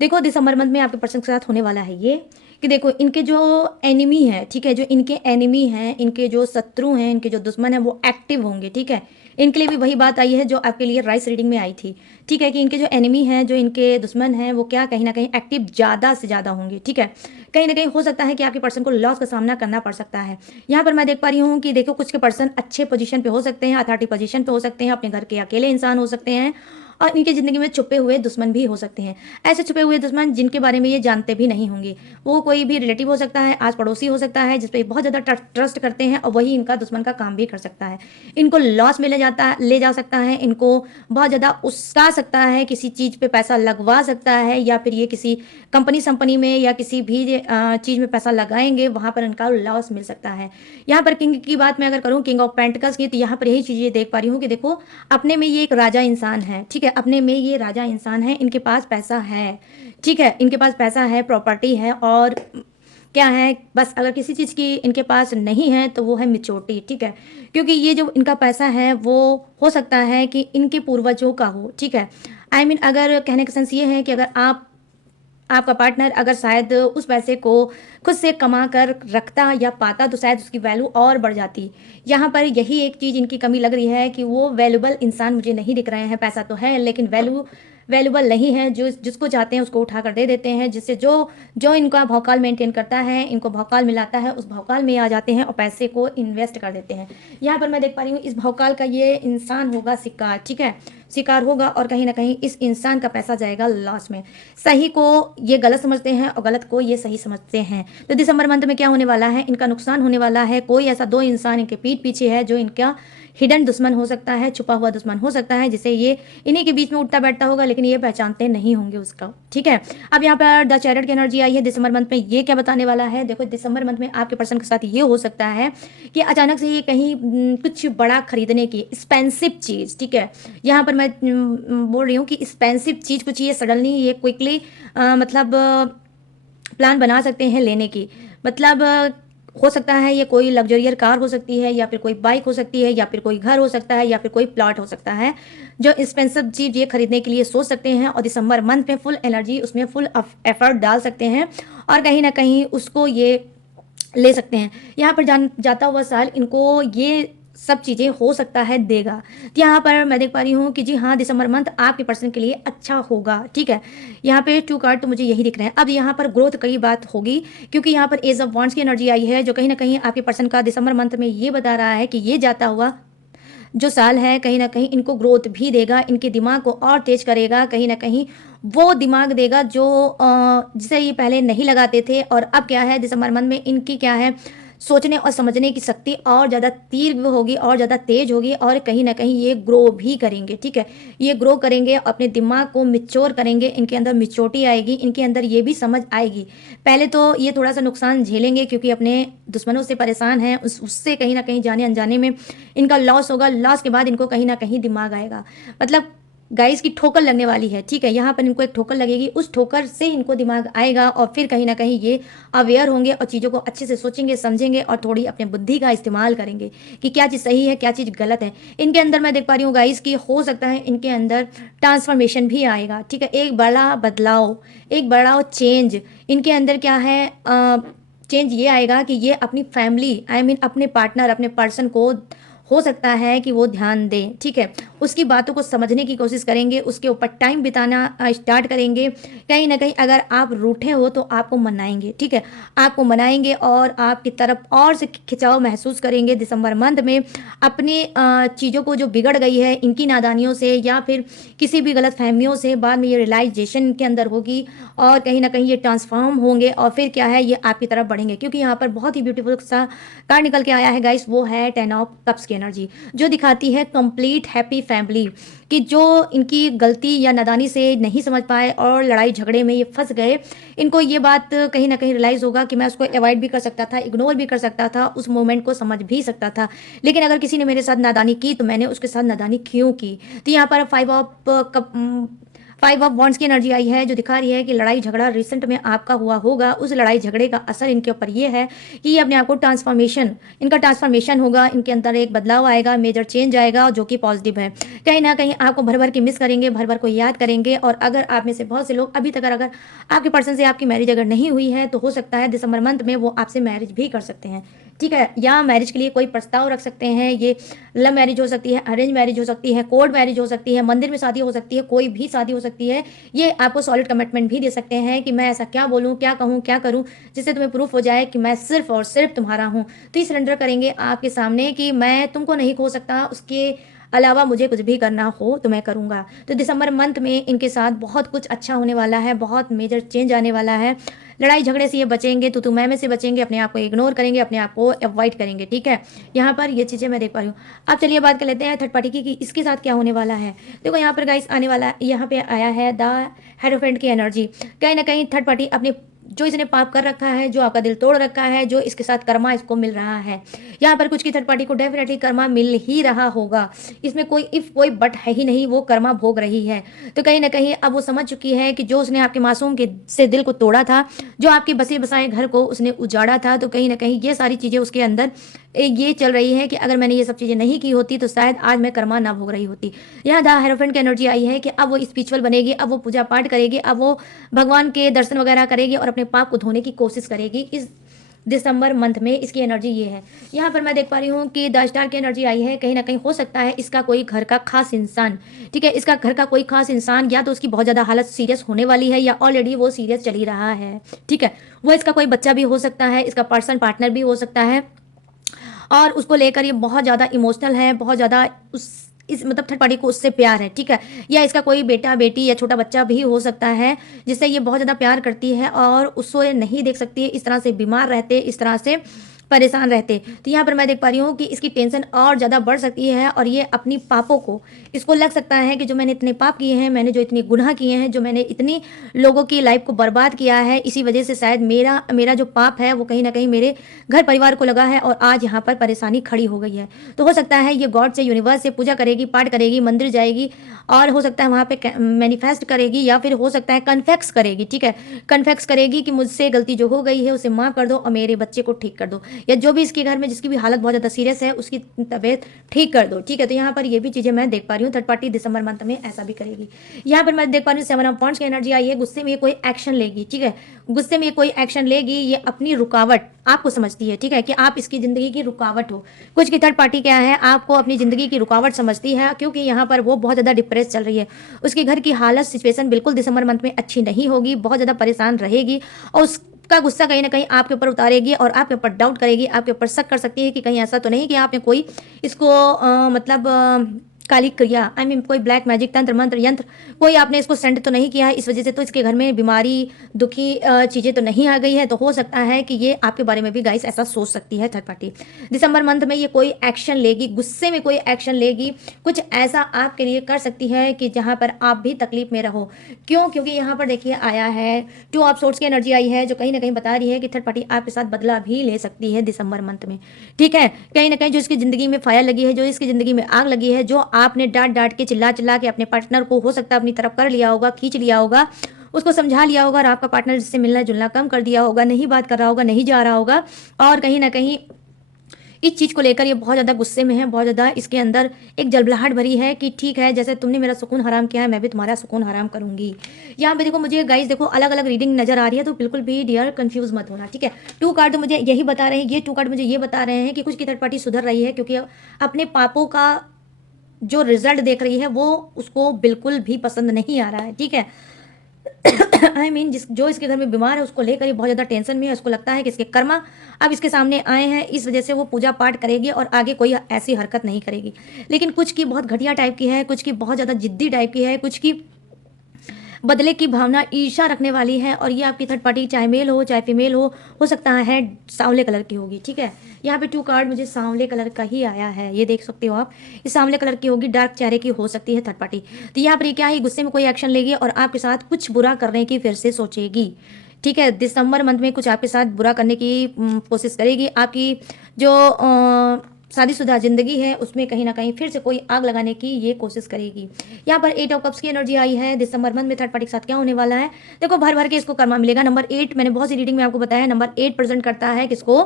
देखो दिसंबर मंथ में आपके पर्सन के साथ होने वाला है ये कि देखो इनके जो एनिमी है, ठीक है, जो इनके एनिमी हैं, इनके जो शत्रु हैं, इनके जो दुश्मन हैं वो एक्टिव होंगे। ठीक है, इनके लिए भी वही बात आई है जो आपके लिए राइस रीडिंग में आई थी। ठीक है, कि इनके जो एनिमी हैं, जो इनके दुश्मन हैं, वो क्या कहीं ना कहीं एक्टिव ज़्यादा से ज़्यादा होंगे। ठीक है, कहीं ना कहीं हो सकता है कि आपके पर्सन को लॉस का सामना करना पड़ सकता है। यहाँ पर मैं देख पा रही हूँ कि देखो कुछ के पर्सन अच्छे पोजीशन पे हो सकते हैं, अथॉरिटी पोजीशन पे हो सकते हैं, अपने घर के अकेले इंसान हो सकते हैं, और इनकी ज़िंदगी में छुपे हुए दुश्मन भी हो सकते हैं। ऐसे छुपे हुए दुश्मन जिनके बारे में ये जानते भी नहीं होंगे, वो कोई भी रिलेटिव हो सकता है, आस पड़ोसी हो सकता है, जिस पे बहुत ज़्यादा ट्रस्ट करते हैं और वही इनका दुश्मन का काम भी कर सकता है। इनको लॉस में ले जा सकता है, इनको बहुत ज़्यादा उस्का सकता है, किसी चीज़ पे पैसा लगवा सकता है, या फिर ये किसी कंपनी में या किसी भी चीज़ में पैसा लगाएंगे, वहाँ पर इनका लॉस मिल सकता है। यहाँ पर किंग की बात मैं अगर करूँ, किंग ऑफ पेंटिकल्स की, तो यहाँ पर यही चीज़ें देख पा रही हूँ कि देखो अपने में ये एक राजा इंसान है। ठीक है, अपने में ये राजा इंसान है, इनके पास पैसा है। ठीक है, इनके पास पैसा है, प्रॉपर्टी है, और क्या है, बस अगर किसी चीज़ की इनके पास नहीं है तो वो है मिच्योरिटी। ठीक है, क्योंकि ये जो इनका पैसा है वो हो सकता है कि इनके पूर्वजों का हो। ठीक है, आई मीन अगर कहने का सेंस ये है कि अगर आपका पार्टनर अगर शायद उस पैसे को खुद से कमा कर रखता या पाता तो शायद उसकी वैल्यू और बढ़ जाती। यहाँ पर यही एक चीज़ इनकी कमी लग रही है कि वो वैल्यूबल इंसान मुझे नहीं दिख रहे हैं। पैसा तो है लेकिन वैल्यूबल नहीं है, जो जिसको चाहते हैं उसको उठा कर दे देते हैं, जिससे जो जो इनका भौकाल मेंटेन करता है, इनको भौकाल मिलाता है, उस भौकाल में आ जाते हैं और पैसे को इन्वेस्ट कर देते हैं। यहाँ पर मैं देख पा रही हूँ इस भौकाल का ये इंसान होगा शिकार। ठीक है, शिकार होगा और कहीं ना कहीं इस इंसान का पैसा जाएगा लॉस में। सही को ये गलत समझते हैं और गलत को ये सही समझते हैं। तो दिसंबर मंथ में क्या होने वाला है, इनका नुकसान होने वाला है। कोई ऐसा 2 इंसान इनके पीठ पीछे है जो इनका हिडन दुश्मन हो सकता है, छुपा हुआ दुश्मन हो सकता है, जिसे ये इन्हीं के बीच में उठता बैठता होगा लेकिन ये पहचानते नहीं होंगे उसका। ठीक है, अब यहाँ पर द चैरियट की एनर्जी आई है दिसंबर मंथ में। ये क्या बताने वाला है, देखो दिसंबर मंथ में आपके पर्सन के साथ ये हो सकता है कि अचानक से ये कहीं कुछ बड़ा खरीदने की एक्सपेंसिव चीज़, ठीक है, यहाँ पर मैं बोल रही हूँ कि एक्सपेंसिव चीज़ कुछ ये सडनली ये क्विकली मतलब प्लान बना सकते हैं लेने की। मतलब हो सकता है ये कोई लग्जरियर कार हो सकती है, या फिर कोई बाइक हो सकती है, या फिर कोई घर हो सकता है, या फिर कोई प्लॉट हो सकता है, जो एक्सपेंसिव चीज़ ये खरीदने के लिए सोच सकते हैं और दिसंबर मंथ में फुल एनर्जी उसमें फुल एफर्ट डाल सकते हैं और कहीं ना कहीं उसको ये ले सकते हैं। यहाँ पर जाता हुआ साल इनको ये सब चीज़ें हो सकता है देगा। तो यहाँ पर मैं देख पा रही हूँ कि जी हाँ, दिसंबर मंथ आपके पर्सन के लिए अच्छा होगा। ठीक है, यहाँ पे 2 कार्ड तो मुझे यही दिख रहे हैं। अब यहाँ पर ग्रोथ की बात होगी, क्योंकि यहाँ पर एज ऑफ वॉन्ड्स की एनर्जी आई है, जो कहीं ना कहीं आपके पर्सन का दिसंबर मंथ में ये बता रहा है कि ये जाता हुआ जो साल है कहीं ना कहीं इनको ग्रोथ भी देगा, इनके दिमाग को और तेज करेगा, कहीं ना कहीं वो दिमाग देगा जो जिसे ये पहले नहीं लगाते थे। और अब क्या है, दिसंबर मंथ में इनकी क्या है, सोचने और समझने की शक्ति और ज़्यादा तीव्र होगी और ज़्यादा तेज होगी, और कहीं ना कहीं ये ग्रो भी करेंगे। ठीक है, ये ग्रो करेंगे, अपने दिमाग को मिच्योर करेंगे, इनके अंदर मिच्योरिटी आएगी, इनके अंदर ये भी समझ आएगी। पहले तो ये थोड़ा सा नुकसान झेलेंगे क्योंकि अपने दुश्मनों से परेशान हैं, उससे कहीं ना कहीं जाने अनजाने में इनका लॉस होगा। लॉस के बाद इनको कहीं ना कहीं दिमाग आएगा, मतलब गाइस की ठोकर लगने वाली है। ठीक है, यहाँ पर इनको एक ठोकर लगेगी, उस ठोकर से इनको दिमाग आएगा और फिर कहीं ना कहीं ये अवेयर होंगे और चीज़ों को अच्छे से सोचेंगे, समझेंगे और थोड़ी अपने बुद्धि का इस्तेमाल करेंगे कि क्या चीज़ सही है, क्या चीज़ गलत है। इनके अंदर मैं देख पा रही हूँ गाइस कि हो सकता है इनके अंदर ट्रांसफॉर्मेशन भी आएगा। ठीक है, एक बड़ा बदलाव, एक बड़ा चेंज इनके अंदर क्या है, चेंज ये आएगा कि ये अपनी फैमिली अपने पार्टनर, अपने पर्सन को हो सकता है कि वो ध्यान दें। ठीक है, उसकी बातों को समझने की कोशिश करेंगे, उसके ऊपर टाइम बिताना स्टार्ट करेंगे। कहीं ना कहीं अगर आप रूठे हो तो आपको मनाएंगे। ठीक है, आपको मनाएंगे और आपकी तरफ और से खिंचाव महसूस करेंगे दिसंबर मंथ में। अपनी चीज़ों को जो बिगड़ गई है इनकी नादानियों से या फिर किसी भी गलत फहमियों से, बाद में ये रियलाइजेशन के अंदर होगी और कहीं ना कहीं ये ट्रांसफॉर्म होंगे और फिर क्या है, ये आपकी तरफ बढ़ेंगे। क्योंकि यहाँ पर बहुत ही ब्यूटीफुल सा कार्ड निकल के आया है गाइस, वो है 10 ऑफ कप्स की एनर्जी, जो दिखाती है कंप्लीट हैप्पी फैमिली, कि जो इनकी गलती या नादानी से नहीं समझ पाए और लड़ाई झगड़े में ये फंस गए, इनको ये बात कहीं ना कहीं रियलाइज़ होगा कि मैं उसको अवॉइड भी कर सकता था, इग्नोर भी कर सकता था, उस मोमेंट को समझ भी सकता था, लेकिन अगर किसी ने मेरे साथ नादानी की तो मैंने उसके साथ नादानी क्यों की। तो यहाँ पर 5 ऑफ वॉन्ड्स की एनर्जी आई है, जो दिखा रही है कि लड़ाई झगड़ा रिसेंट में आपका हुआ होगा। उस लड़ाई झगड़े का असर इनके ऊपर ये है कि ये अपने आप को इनका ट्रांसफॉर्मेशन होगा, इनके अंदर एक बदलाव आएगा, मेजर चेंज आएगा जो कि पॉजिटिव है। कहीं ना कहीं आपको भर भर के मिस करेंगे, भर भर को याद करेंगे। और अगर आप में से बहुत से लोग अभी तक अगर आपके पर्सन से आपकी मैरिज अगर नहीं हुई है तो हो सकता है दिसंबर मंथ में वो आपसे मैरिज भी कर सकते हैं। ठीक है, या मैरिज के लिए कोई प्रस्ताव रख सकते हैं। ये लव मैरिज हो सकती है, अरेंज मैरिज हो सकती है, कोर्ट मैरिज हो सकती है, मंदिर में शादी हो सकती है, कोई भी शादी हो सकती है। ये आपको सॉलिड कमिटमेंट भी दे सकते हैं कि मैं ऐसा क्या बोलूँ, क्या कहूँ, क्या करूँ, जिससे तुम्हें प्रूफ हो जाए कि मैं सिर्फ और सिर्फ तुम्हारा हूँ। तो ये सरेंडर करेंगे आपके सामने कि मैं तुमको नहीं खो सकता, उसके अलावा मुझे कुछ भी करना हो तो मैं करूँगा। तो दिसंबर मंथ में इनके साथ बहुत कुछ अच्छा होने वाला है, बहुत मेजर चेंज आने वाला है। लड़ाई झगड़े से ये बचेंगे, तो मैं में से बचेंगे, अपने आप को इग्नोर करेंगे, अपने आप को अवॉइड करेंगे। ठीक है, यहाँ पर ये चीज़ें मैं देख पा रही हूँ। अब चलिए बात कर लेते हैं थर्ड पार्टी की कि इसके साथ क्या होने वाला है। देखो यहाँ पर गाइस आने वाला, यहाँ पे आया है द हेरोफेंट की एनर्जी। कहीं ना कहीं थर्ड पार्टी अपने जो इसने पाप कर रखा है, जो आपका दिल तोड़ रखा है, जो इसके साथ कर्मा इसको मिल रहा है, यहाँ पर कुछ की थर्ड पार्टी को डेफिनेटली कर्मा मिल ही रहा होगा। इसमें कोई इफ कोई बट है ही नहीं, वो कर्मा भोग रही है। तो कहीं ना कहीं अब वो समझ चुकी है कि जो उसने आपके मासूम के से दिल को तोड़ा था, जो आपके बसे बसाए घर को उसने उजाड़ा था, तो कहीं ना कहीं ये सारी चीज़ें उसके अंदर ये चल रही है कि अगर मैंने ये सब चीज़ें नहीं की होती तो शायद आज मैं कर्मा ना भोग रही होती। यहाँ द हेरोफेंट की एनर्जी आई है कि अब वो स्पिरिचुअल बनेगी, अब वो पूजा पाठ करेगी, अब वो भगवान के दर्शन वगैरह करेगी और अपने पाप को धोने की कोशिश करेगी इस दिसंबर मंथ में। इसकी एनर्जी ये है। यहाँ पर मैं देख पा रही हूँ कि द स्टार की एनर्जी आई है। कहीं ना कहीं हो सकता है इसका कोई घर का खास इंसान, ठीक है, इसका घर का कोई खास इंसान, या तो उसकी बहुत ज़्यादा हालत सीरियस होने वाली है या ऑलरेडी वो सीरियस चल ही रहा है। ठीक है, वो इसका कोई बच्चा भी हो सकता है, इसका पर्सन पार्टनर भी हो सकता है और उसको लेकर ये बहुत ज़्यादा इमोशनल है, बहुत ज़्यादा इस मतलब थर्ड पार्टी को उससे प्यार है। ठीक है, या इसका कोई बेटा बेटी या छोटा बच्चा भी हो सकता है जिससे ये बहुत ज़्यादा प्यार करती है और उसको ये नहीं देख सकती है, इस तरह से बीमार रहते, इस तरह से परेशान रहते। तो यहाँ पर मैं देख पा रही हूँ कि इसकी टेंशन और ज़्यादा बढ़ सकती है और ये अपनी पापों को इसको लग सकता है कि जो मैंने इतने पाप किए हैं, मैंने जो इतने गुनाह किए हैं, जो मैंने इतनी लोगों की लाइफ को बर्बाद किया है, इसी वजह से शायद मेरा मेरा जो पाप है वो कहीं ना कहीं मेरे घर परिवार को लगा है और आज यहाँ पर परेशानी खड़ी हो गई है। तो हो सकता है ये गॉड से, यूनिवर्स से पूजा करेगी, पाठ करेगी, मंदिर जाएगी और हो सकता है वहाँ पे मैनिफेस्ट करेगी या फिर हो सकता है कन्फेक्स करेगी। ठीक है, कन्फेक्स करेगी कि मुझसे गलती जो हो गई है उसे माफ़ कर दो और मेरे बच्चे को ठीक कर दो, या जो भी इसके घर में जिसकी भी हालत बहुत ज़्यादा सीरियस है उसकी तबीयत ठीक कर दो। ठीक है, तो यहाँ पर ये भी चीज़ें मैं देख पा रही हूँ। थर्ड पार्टी दिसंबर मंथ में ऐसा भी करेगी। यहाँ पर मैं देख पा रही हूँ 7 ऑफ वांड्स की एनर्जी आई है। गुस्से में ये कोई एक्शन लेगी। ठीक है, गुस्से में ये कोई एक्शन लेगी, ये अपनी रुकावट आपको समझती है। ठीक है, कि आप इसकी ज़िंदगी की रुकावट हो। कुछ की थर्ड पार्टी क्या है, आपको अपनी ज़िंदगी की रुकावट समझती है, क्योंकि यहाँ पर वो बहुत ज़्यादा डिप्रेस चल रही है। उसके घर की हालत, सिचुएशन बिल्कुल दिसंबर मंथ में अच्छी नहीं होगी, बहुत ज़्यादा परेशान रहेगी और उसका गुस्सा कहीं ना कहीं आपके ऊपर उतारेगी और आपके ऊपर डाउट करेगी, आपके ऊपर शक कर सकती है कि कहीं ऐसा तो नहीं कि आपने कोई इसको मतलब काली क्रिया, आई मीन कोई ब्लैक मैजिक, तंत्र मंत्र यंत्र, कोई आपने इसको सेंड तो नहीं किया है, इस वजह से तो इसके घर में बीमारी, दुखी चीज़ें तो नहीं आ गई है। तो हो सकता है कि ये आपके बारे में भी गाइस ऐसा सोच सकती है थर्ड पार्टी। दिसंबर मंथ में ये कोई एक्शन लेगी, गुस्से में कोई एक्शन लेगी, कुछ ऐसा आपके लिए कर सकती है कि जहाँ पर आप भी तकलीफ में रहो। क्यों? क्योंकि यहाँ पर देखिए आया है 2 ऑफ सोर्ड्स की एनर्जी आई है, जो कहीं ना कहीं बता रही है कि थर्ड पार्टी आपके साथ बदला भी ले सकती है दिसंबर मंथ में। ठीक है, कहीं ना कहीं जो इसकी ज़िंदगी में फायर लगी है, जो इसकी ज़िंदगी में आग लगी है, जो आपने डांट डांट के, चिल्ला चिल्ला के अपने पार्टनर को हो सकता है अपनी तरफ कर लिया होगा, खींच लिया होगा, उसको समझा लिया होगा और आपका पार्टनर जिससे मिलना जुलना कम कर दिया होगा, नहीं बात कर रहा होगा, नहीं जा रहा होगा और कहीं ना कहीं इस चीज़ को लेकर ये बहुत ज़्यादा गुस्से में है, बहुत ज़्यादा इसके अंदर एक जलबलाहट भरी है कि ठीक है, जैसे तुमने मेरा सुकून हराम किया है, मैं भी तुम्हारा सुकून हराम करूंगी। यहाँ पे देखो मुझे गाइस, देखो अलग अलग रीडिंग नजर आ रही है, तो बिल्कुल भी डियर कंफ्यूज मत होना। ठीक है, 2 कार्ड तो मुझे यही बता रहे हैं, ये 2 कार्ड मुझे ये बता रहे हैं कि कुछ की थर्ड पार्टी सुधर रही है, क्योंकि अपने पापों का जो रिजल्ट देख रही है वो उसको बिल्कुल भी पसंद नहीं आ रहा है। ठीक है, आई मीन जिस जो इसके घर में बीमार है उसको लेकर ये बहुत ज़्यादा टेंशन में है। उसको लगता है कि इसके कर्मा अब इसके सामने आए हैं, इस वजह से वो पूजा पाठ करेगी और आगे कोई ऐसी हरकत नहीं करेगी। लेकिन कुछ की बहुत घटिया टाइप की है, कुछ की बहुत ज़्यादा जिद्दी टाइप की है, कुछ की बदले की भावना, ईर्षा रखने वाली है। और ये आपकी थर्ड पार्टी चाहे मेल हो चाहे फीमेल हो सकता है सांवले कलर की होगी। ठीक है, यहाँ पे 2 कार्ड मुझे सांवले कलर का ही आया है, ये देख सकते हो आप, ये सांवले कलर की होगी, डार्क चेहरे की हो सकती है थर्ड पार्टी। तो यहाँ पर ये क्या है, गुस्से में कोई एक्शन लेगी और आपके साथ कुछ बुरा करने की फिर से सोचेगी। ठीक है, दिसंबर मंथ में कुछ आपके साथ बुरा करने की कोशिश करेगी। आपकी जो शादीशुदा जिंदगी है उसमें कहीं ना कहीं फिर से कोई आग लगाने की ये कोशिश करेगी। यहाँ पर 8 ऑफ कप्स की एनर्जी आई है। दिसंबर मंथ में थर्ड पार्टी के साथ क्या होने वाला है, देखो भर भर के इसको कर्मा मिलेगा। नंबर 8, मैंने बहुत सी रीडिंग में आपको बताया, नंबर 8 प्रेजेंट करता है किसको,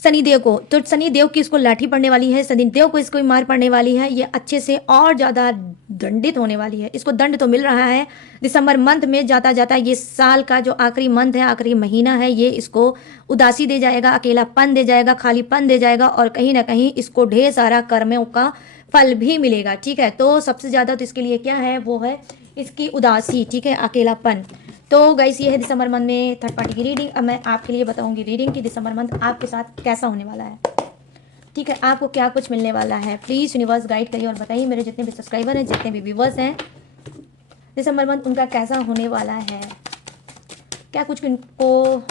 शनिदेव को। तो शनिदेव की इसको लाठी पड़ने वाली है, शनिदेव को इसको मार पड़ने वाली है, ये अच्छे से और ज़्यादा दंडित होने वाली है। इसको दंड तो मिल रहा है दिसंबर मंथ में, जाता जाता ये साल का जो आखिरी मंथ है, आखिरी महीना है, ये इसको उदासी दे जाएगा, अकेलापन दे जाएगा, खालीपन दे जाएगा और कहीं ना कहीं इसको ढेर सारा कर्मों का फल भी मिलेगा। ठीक है, तो सबसे ज़्यादा तो इसके लिए क्या है, वो है इसकी उदासी। ठीक है, अकेलापन। तो गाइस ये है दिसंबर मंथ में थर्ड पार्टी की रीडिंग। अब मैं आपके लिए बताऊंगी रीडिंग कि दिसंबर मंथ आपके साथ कैसा होने वाला है। ठीक है, आपको क्या कुछ मिलने वाला है, प्लीज़ यूनिवर्स गाइड करिए और बताइए मेरे जितने भी सब्सक्राइबर हैं, जितने भी व्यूवर्स हैं, दिसंबर मंथ उनका कैसा होने वाला है, क्या कुछ उनको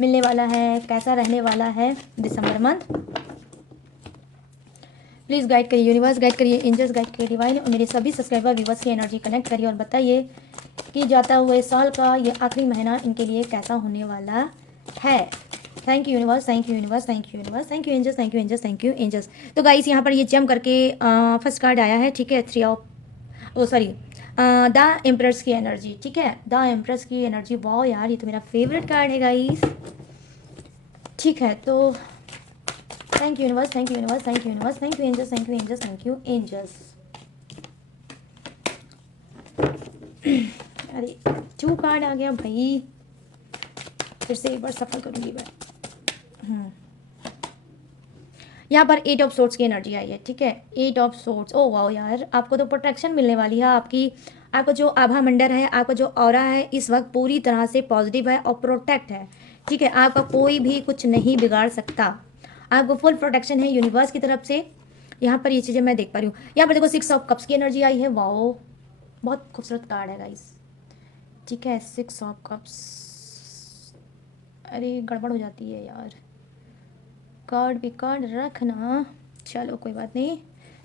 मिलने वाला है, कैसा रहने वाला है दिसंबर मंथ। प्लीज़ गाइड करिए यूनिवर्स, गाइड करिए एंजल्स, गाइड करिए डिवाइन और मेरे सभी सब्सक्राइबर व्यूवर्स की एनर्जी कनेक्ट करिए और बताइए कि जाता हुए साल का ये आखिरी महीना इनके लिए कैसा होने वाला है। Thank you universe, thank you universe, thank you universe, thank you angels, thank you angels, thank you angels. तो गाइस यहाँ पर ये जम करके फर्स्ट कार्ड आया है। ठीक है, 3 of oh sorry the empress की एनर्जी। ठीक है, द एम्प्रेस की एनर्जी, वाह यार ये तो मेरा फेवरेट कार्ड है गाइस। ठीक है, तो thank you universe, thank you universe, thank you universe, thank you angels, thank you angels, thank you angels. अरे 2 कार्ड आ गया भाई, फिर से एक बार सफल करूंगी मैं। यहाँ पर 8 ऑफ सोर्ट्स की एनर्जी आई है। ठीक है, 8 ऑफ सोर्ट्स, ओ वाओ यार, आपको तो प्रोटेक्शन मिलने वाली है। आपका जो आभा मंडल है, आपका जो ऑरा है इस वक्त पूरी तरह से पॉजिटिव है और प्रोटेक्ट है। ठीक है, आपका कोई भी कुछ नहीं बिगाड़ सकता, आपको फुल प्रोटेक्शन है यूनिवर्स की तरफ से। यहाँ पर ये चीज़ें मैं देख पा रही हूँ। यहाँ पर देखो 6 ऑफ कप्स की एनर्जी आई है, वाओ बहुत खूबसूरत कार्ड है गाइस। ठीक है, 6 ऑफ कप्स, अरे गड़बड़ हो जाती है यार, कार्ड भी कार्ड रखना, चलो कोई बात नहीं,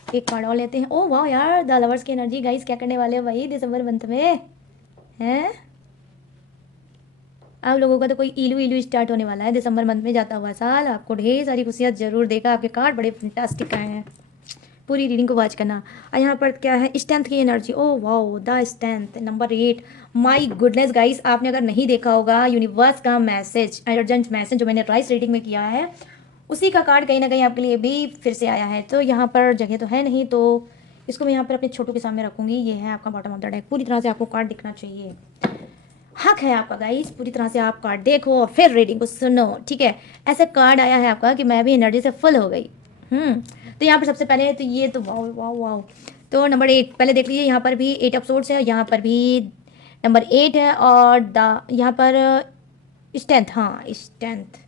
एक कार्ड और लेते हैं। ओ वाह यार, द लवर्स की एनर्जी। गाइस क्या करने वाले हो भाई दिसंबर मंथ में हैं? आप लोगों का तो कोई इलू इलू स्टार्ट होने वाला है दिसंबर मंथ में। जाता हुआ साल आपको ढेर सारी खुशियाँ जरूर देगा। आपके कार्ड बड़े फंटास्टिक आए हैं। पूरी रीडिंग को वॉच करना। और यहाँ पर क्या है, स्ट्रेंथ की energy. Oh wow, the strength number 8। My goodness guys, आपने अगर नहीं देखा होगा यूनिवर्स का मैसेज, अर्जेंट मैसेज जो मैंने राइस रीडिंग में किया है, उसी का कार्ड कहीं ना कहीं आपके लिए भी फिर से आया है। तो यहाँ पर जगह तो है नहीं, तो इसको मैं यहाँ पर अपने छोटू के सामने रखूंगी। ये है आपका बॉटम ऑफ द डेक। पूरी तरह से आपको कार्ड दिखना चाहिए। हक है आपका गाइस, पूरी तरह से आप कार्ड देखो और फिर रीडिंग को सुनो, ठीक है। ऐसे कार्ड आया है आपका कि मैं भी एनर्जी से फुल हो गई। तो यहाँ पर सबसे पहले तो ये तो वाओ वाओ वाओ। तो नंबर 8 पहले देख लीजिए। यहाँ पर भी 8 ऑफ सोर्ड्स है, यहाँ पर भी नंबर 8 है, और द यहाँ पर स्ट्रेंथ। हाँ स्ट्रेंथ,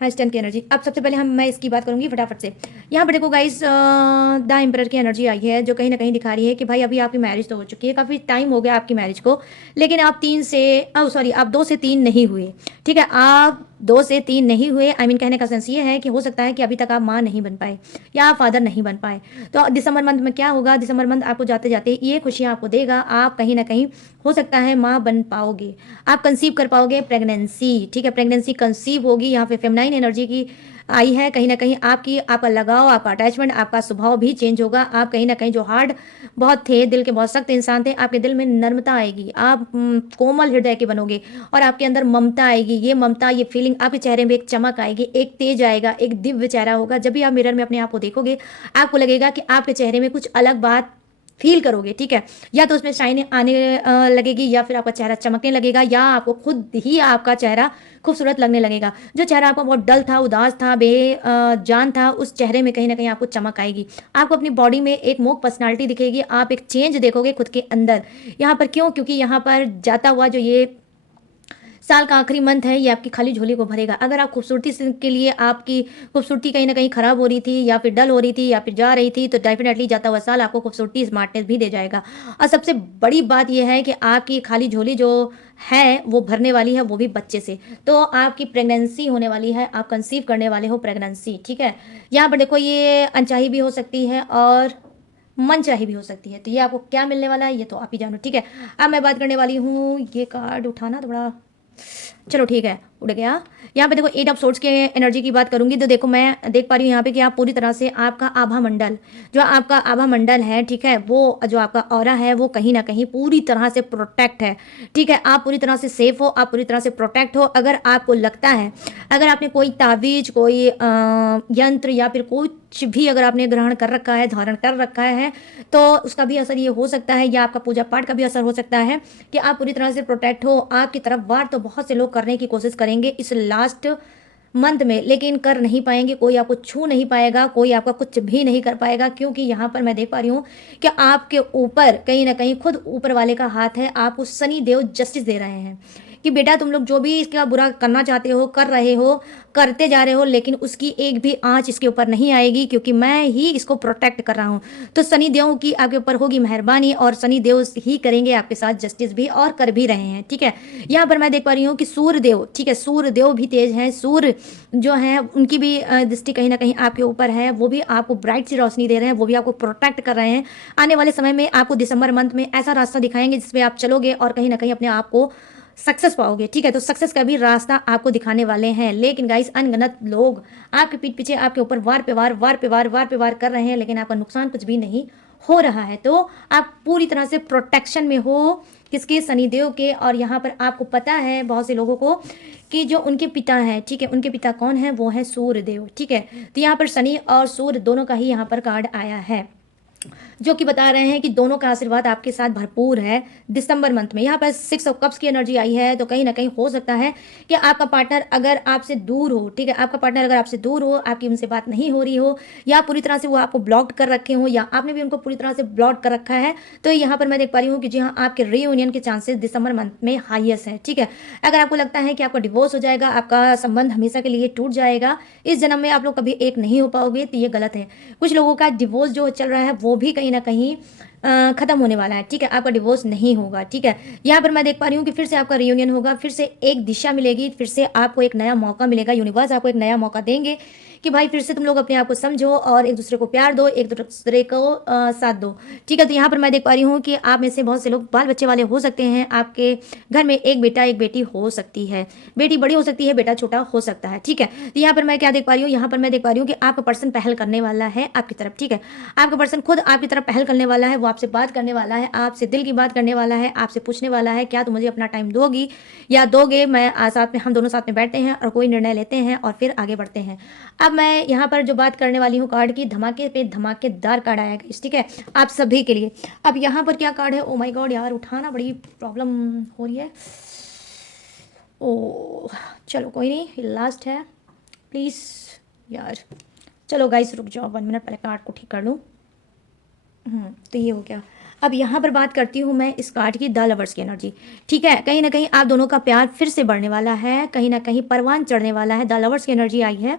हाँ स्टैंड की एनर्जी। अब सबसे पहले मैं इसकी बात करूंगी फटाफट से। यहाँ पर देखो गाइस, द एम्परर की एनर्जी आई है, जो कहीं ना कहीं दिखा रही है कि भाई अभी आपकी मैरिज तो हो चुकी है, काफ़ी टाइम हो गया आपकी मैरिज को, लेकिन आप 2 से 3 नहीं हुए, ठीक है। आप 2 से 3 नहीं हुए, आई मीन कहने का सेंस ये है कि हो सकता है कि अभी तक आप माँ नहीं बन पाए या आप फादर नहीं बन पाए। तो दिसंबर मंथ में क्या होगा, दिसंबर मंथ आपको जाते जाते ये खुशियाँ आपको देगा। आप कहीं ना कहीं हो सकता है माँ बन पाओगे, आप कंसीव कर पाओगे, प्रेगनेंसी, ठीक है, प्रेगनेंसी कंसीव होगी। यहाँ पे फेमिनाइन एनर्जी की आई है। कहीं ना कहीं आपका लगाव, आपका अटैचमेंट, आपका स्वभाव भी चेंज होगा। आप कहीं ना कहीं जो हार्ड बहुत थे, दिल के बहुत सख्त इंसान थे, आपके दिल में नर्मता आएगी। आप कोमल हृदय के बनोगे और आपके अंदर ममता आएगी। ये ममता, ये फीलिंग, आपके चेहरे में एक चमक आएगी, एक तेज आएगा, एक दिव्य चेहरा होगा। जब भी आप मिरर में अपने आप को देखोगे, आपको लगेगा कि आपके चेहरे में कुछ अलग बात फील करोगे, ठीक है। या तो उसमें शाइन आने लगेगी, या फिर आपका चेहरा चमकने लगेगा, या आपको खुद ही आपका चेहरा खूबसूरत लगने लगेगा। जो चेहरा आपका बहुत डल था, उदास था, जान था, उस चेहरे में कहीं ना कहीं आपको चमक आएगी। आपको अपनी बॉडी में एक मोक पर्सनालिटी दिखेगी। आप एक चेंज देखोगे खुद के अंदर। यहाँ पर क्यों? क्योंकि यहाँ पर जाता हुआ जो ये साल का आखिरी मंथ है, ये आपकी खाली झोली को भरेगा। अगर आप खूबसूरती के लिए, आपकी खूबसूरती कहीं ना कहीं खराब हो रही थी, या फिर डल हो रही थी, या फिर जा रही थी, तो डेफिनेटली जाता हुआ साल आपको खूबसूरती, स्मार्टनेस भी दे जाएगा। और सबसे बड़ी बात यह है कि आपकी खाली झोली जो है वो भरने वाली है, वो भी बच्चे से। तो आपकी प्रेगनेंसी होने वाली है, आप कंसीव करने वाले हो प्रेगनेंसी, ठीक है। यहाँ पर देखो, ये अनचाही भी हो सकती है और मनचाही भी हो सकती है। तो ये आपको क्या मिलने वाला है ये तो आप ही जानो, ठीक है। अब मैं बात करने वाली हूँ, ये कार्ड उठाना थोड़ा, चलो ठीक है, उड़ गया। यहाँ पे देखो 8 ऑफ सोर्ड्स के एनर्जी की बात करूंगी, तो देखो मैं देख पा रही हूँ यहाँ पे कि आप पूरी तरह से, आपका आभा मंडल, जो आपका आभा मंडल है, ठीक है, वो जो आपका ऑरा है वो कहीं ना कहीं पूरी तरह से प्रोटेक्ट है, ठीक है। आप पूरी तरह से सेफ हो, आप पूरी तरह से प्रोटेक्ट हो। अगर आपको लगता है, अगर आपने कोई तावीज, कोई यंत्र, या फिर कुछ भी अगर आपने ग्रहण कर रखा है, धारण कर रखा है, तो उसका भी असर ये हो सकता है, या आपका पूजा पाठ का भी असर हो सकता है कि आप पूरी तरह से प्रोटेक्ट हो। आपकी तरफ वार तो बहुत से लोग करने की कोशिश करेंगे इस लास्ट मंथ में, लेकिन कर नहीं पाएंगे। कोई आपको छू नहीं पाएगा, कोई आपका कुछ भी नहीं कर पाएगा, क्योंकि यहाँ पर मैं देख पा रही हूँ कि आपके ऊपर कहीं ना कहीं खुद ऊपर वाले का हाथ है। आपको शनि देव जस्टिस दे रहे हैं कि बेटा तुम लोग जो भी इसका बुरा करना चाहते हो, कर रहे हो, करते जा रहे हो, लेकिन उसकी एक भी आंच इसके ऊपर नहीं आएगी, क्योंकि मैं ही इसको प्रोटेक्ट कर रहा हूँ। तो शनि देव की आपके ऊपर होगी मेहरबानी, और शनि देव ही करेंगे आपके साथ जस्टिस भी, और कर भी रहे हैं, ठीक है। यहाँ पर मैं देख पा रही हूँ कि सूर्य देव, ठीक है, सूर्य देव भी तेज हैं। सूर्य जो है उनकी भी दृष्टि कहीं ना कहीं आपके ऊपर है, वो भी आपको ब्राइट सी रोशनी दे रहे हैं, वो भी आपको प्रोटेक्ट कर रहे हैं। आने वाले समय में आपको दिसंबर मंथ में ऐसा रास्ता दिखाएंगे जिसमें आप चलोगे और कहीं ना कहीं अपने आप को सक्सेस पाओगे, ठीक है। तो सक्सेस का भी रास्ता आपको दिखाने वाले हैं। लेकिन गाइस, अनगिनत लोग आपके पीठ पीछे आपके ऊपर वार पे वार, वार पे वार, वार पे वार कर रहे हैं, लेकिन आपका नुकसान कुछ भी नहीं हो रहा है। तो आप पूरी तरह से प्रोटेक्शन में हो, किसके? शनिदेव के। और यहाँ पर आपको पता है बहुत से लोगों को कि जो उनके पिता हैं, ठीक है, उनके पिता कौन है? वो है सूर्यदेव, ठीक है। तो यहाँ पर शनि और सूर्य दोनों का ही यहाँ पर कार्ड आया है, जो कि बता रहे हैं कि दोनों का आशीर्वाद आपके साथ भरपूर है दिसंबर मंथ में। यहाँ पर 6 ऑफ कप्स की एनर्जी आई है, तो कहीं ना कहीं हो सकता है कि आपका पार्टनर अगर आपसे दूर हो, ठीक है, आपका पार्टनर अगर आपसे दूर हो, आपकी उनसे बात नहीं हो रही हो, या पूरी तरह से वो आपको ब्लॉक कर रखे हो, या आपने भी उनको पूरी तरह से ब्लॉक कर रखा है, तो यहाँ पर मैं देख पा रही हूँ कि जी हाँ, आपके रीयूनियन के चांसेस दिसंबर मंथ में हाईएस्ट है, ठीक है। अगर आपको लगता है कि आपका डिवोर्स हो जाएगा, आपका संबंध हमेशा के लिए टूट जाएगा, इस जन्म में आप लोग कभी एक नहीं हो पाओगे, तो ये गलत है। कुछ लोगों का डिवोर्स जो चल रहा है वो भी कहीं ना कहीं खत्म होने वाला है, ठीक है, आपका डिवोर्स नहीं होगा, ठीक है। यहाँ पर मैं देख पा रही हूँ कि फिर से आपका रियूनियन होगा, फिर से एक दिशा मिलेगी, फिर से आपको एक नया मौका मिलेगा, यूनिवर्स आपको एक नया मौका देंगे कि भाई फिर से तुम लोग अपने आप को समझो और एक दूसरे को प्यार दो, एक दूसरे को साथ दो, ठीक है। तो यहाँ पर मैं देख पा रही हूँ कि आप में से बहुत से लोग बाल बच्चे वाले हो सकते हैं, आपके घर में एक बेटा एक बेटी हो सकती है, बेटी बड़ी हो सकती है, बेटा छोटा हो सकता है, ठीक है। तो यहाँ पर मैं क्या देख पा रही हूँ, यहाँ पर मैं देख पा रही हूँ कि आपका पर्सन पहल करने वाला है आपकी तरफ, ठीक है। आपका पर्सन खुद आपकी तरफ पहल करने वाला है, वो आपसे बात करने वाला है, आपसे दिल की बात करने वाला है, आपसे पूछने वाला है क्या तुम मुझे अपना टाइम दोगी या दोगे, मैं साथ में, हम दोनों साथ में बैठते हैं और कोई निर्णय लेते हैं और फिर आगे बढ़ते हैं। अब मैं यहाँ पर जो बात करने वाली हूँ कार्ड की, धमाके पे धमाकेदार कार्ड आया गाइस, ठीक है, आप सभी के लिए। अब यहाँ पर क्या कार्ड है, ओ माय गॉड यार, उठाना बड़ी प्रॉब्लम हो रही है। ओ चलो कोई नहीं, लास्ट है, प्लीज़ यार। चलो गाइस रुक जाओ 1 मिनट, पहले कार्ड को ठीक कर लूँ। तो ये हो गया। अब यहाँ पर बात करती हूँ मैं इस कार्ड की, द लवर्स की एनर्जी, ठीक है। कहीं ना कहीं आप दोनों का प्यार फिर से बढ़ने वाला है, कहीं ना कहीं परवान चढ़ने वाला है, द लवर्स की एनर्जी आई है।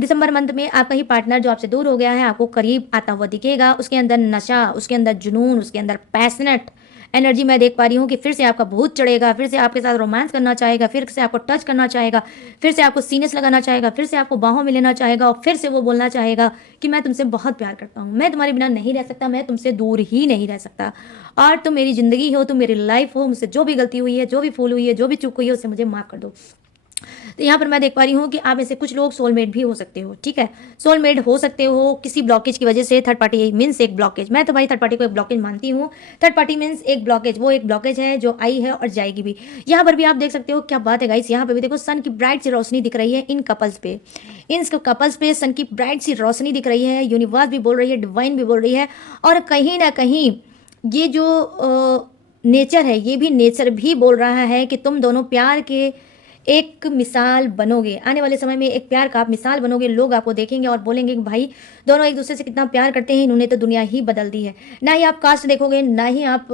दिसंबर मंथ में आपका ही पार्टनर जो आपसे दूर हो गया है आपको करीब आता हुआ दिखेगा, उसके अंदर नशा, उसके अंदर जुनून, उसके अंदर पैशनेट एनर्जी मैं देख पा रही हूँ कि फिर से आपका भूत चढ़ेगा, फिर से आपके साथ रोमांस करना चाहेगा, फिर से आपको टच करना चाहेगा, फिर से आपको सीनेस लगाना चाहेगा, फिर से आपको बाहों में लेना चाहेगा और फिर से वो बोलना चाहेगा कि मैं तुमसे बहुत प्यार करता हूँ, मैं तुम्हारे बिना नहीं रह सकता, मैं तुमसे दूर ही नहीं रह सकता, और तुम मेरी ज़िंदगी हो, तुम मेरी लाइफ हो, मुझसे जो भी गलती हुई है, जो भी भूल हुई है, जो भी चूक हुई है, उसे मुझे माफ़ कर दो। तो यहाँ पर मैं देख पा रही हूँ कि आप में से कुछ लोग सोलमेट भी हो सकते हो, ठीक है। सोलमेट हो सकते हो किसी ब्लॉकेज की वजह से, थर्ड पार्टी मीन्स एक ब्लॉकेज, मैं तो भाई थर्ड पार्टी को एक ब्लॉकेज मानती हूँ। थर्ड पार्टी मीन्स एक ब्लॉकेज, वो एक ब्लॉकेज है जो आई है और जाएगी भी। यहाँ पर भी आप देख सकते हो, क्या बात है गाइस, यहाँ पर भी देखो सन की ब्राइट सी रोशनी दिख रही है इन कपल्स पे, इन कपल्स पे सन की ब्राइट सी रोशनी दिख रही है, यूनिवर्स भी बोल रही है, डिवाइन भी बोल रही है, और कहीं ना कहीं ये जो नेचर है, ये भी नेचर भी बोल रहा है कि तुम दोनों प्यार के एक मिसाल बनोगे, आने वाले समय में एक प्यार का आप मिसाल बनोगे, लोग आपको देखेंगे और बोलेंगे कि भाई दोनों एक दूसरे से कितना प्यार करते हैं, इन्होंने तो दुनिया ही बदल दी है। ना ही आप कास्ट देखोगे, ना ही आप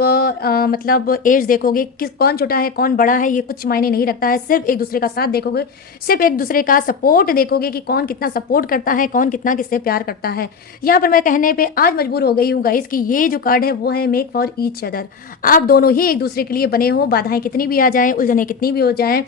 मतलब एज देखोगे, किस कौन छोटा है कौन बड़ा है, ये कुछ मायने नहीं रखता है, सिर्फ एक दूसरे का साथ देखोगे, सिर्फ एक दूसरे का सपोर्ट देखोगे कि कौन कितना सपोर्ट करता है, कौन कितना किससे प्यार करता है। यहाँ पर मैं कहने पर आज मजबूर हो गई हूँ गाइस कि ये जो कार्ड है वो है मेक फॉर ईच अदर, आप दोनों ही एक दूसरे के लिए बने हो, बाधाएं कितनी भी आ जाएं, उलझने कितनी भी हो जाएं,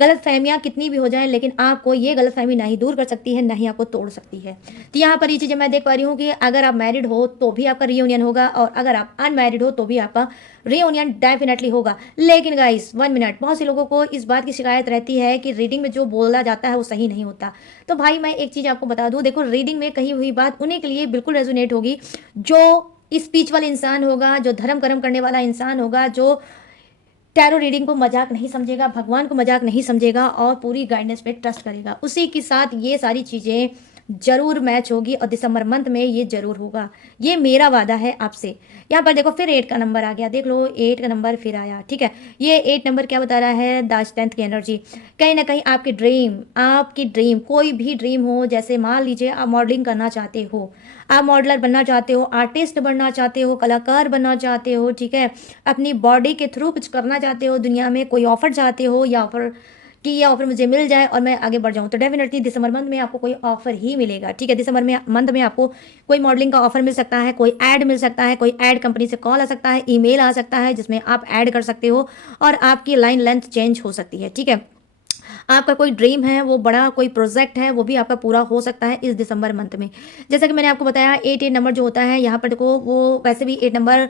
गलत फहमियाँ कितनी भी हो जाएं, लेकिन आपको ये गलत फहमी ना ही दूर कर सकती है, ना ही आपको तोड़ सकती है। तो यहाँ पर ये चीज़ें मैं देख पा रही हूँ कि अगर आप मैरिड हो तो भी आपका रियूनियन होगा, और अगर आप अनमैरिड हो तो भी आपका रियूनियन डेफिनेटली होगा। लेकिन गाइस 1 मिनट, बहुत से लोगों को इस बात की शिकायत रहती है कि रीडिंग में जो बोला जाता है वो सही नहीं होता। तो भाई मैं एक चीज़ आपको बता दूँ, देखो रीडिंग में कही हुई बात उन्हीं के लिए बिल्कुल रेजोनेट होगी जो स्पिरिचुअल इंसान होगा, जो धर्म कर्म करने वाला इंसान होगा, जो टैरो रीडिंग को मजाक नहीं समझेगा, भगवान को मजाक नहीं समझेगा और पूरी गाइडेंस पे ट्रस्ट करेगा, उसी के साथ ये सारी चीज़ें जरूर मैच होगी और दिसंबर मंथ में ये जरूर होगा, ये मेरा वादा है आपसे। यहाँ पर देखो फिर 8 का नंबर आ गया, देख लो 8 का नंबर फिर आया, ठीक है। ये 8 नंबर क्या बता रहा है, द स्ट्रेंथ की एनर्जी, कहीं ना कहीं आपकी ड्रीम कोई भी ड्रीम हो, जैसे मान लीजिए आप मॉडलिंग करना चाहते हो, आप मॉडलर बनना चाहते हो, आर्टिस्ट बनना चाहते हो, कलाकार बनना चाहते हो, ठीक है, अपनी बॉडी के थ्रू कुछ करना चाहते हो दुनिया में, कोई ऑफर चाहते हो या ऑफर कि ये ऑफर मुझे मिल जाए और मैं आगे बढ़ जाऊँ, तो डेफिनेटली दिसंबर मंथ में आपको कोई ऑफर ही मिलेगा, ठीक है। दिसंबर में मंथ में आपको कोई मॉडलिंग का ऑफर मिल सकता है, कोई ऐड मिल सकता है, कोई ऐड कंपनी से कॉल आ सकता है, ईमेल आ सकता है जिसमें आप ऐड कर सकते हो और आपकी लाइन लेंथ चेंज हो सकती है, ठीक है। आपका कोई ड्रीम है, वो बड़ा कोई प्रोजेक्ट है, वो भी आपका पूरा हो सकता है इस दिसंबर मंथ में। जैसा कि मैंने आपको बताया 8 नंबर जो होता है, यहाँ पर देखो वो वैसे भी 8 नंबर